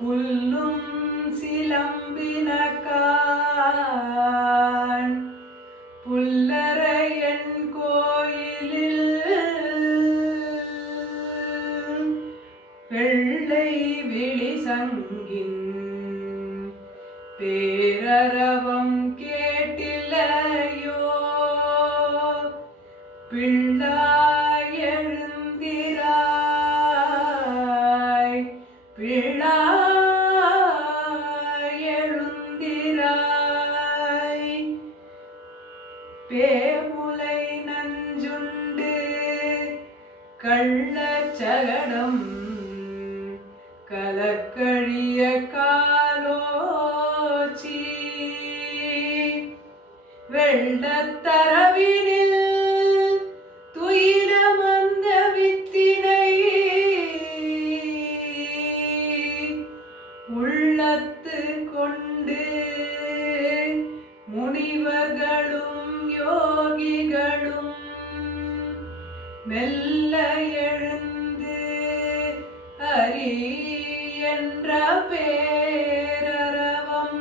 புல்லும் சிலம்பினக்கான் புல்லரையன் கோயிலில் வெள்ளை விழி சங்கின். பேரரவம் கேட்டிலையோ பிள்ளா பேமுலை நஞ்சுண்டு கள்ளச்சகடம் கலக்கழிய காலோச்சி. வெள்ளத்தரவினில் துயிலமந்த வித்தினை. உள்ள மெல்ல எழுந்து அரி என்ற பேரரவம்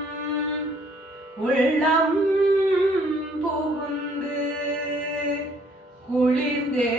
உள்ளம் புகுந்து குளிர்ந்தேலோரெம்பா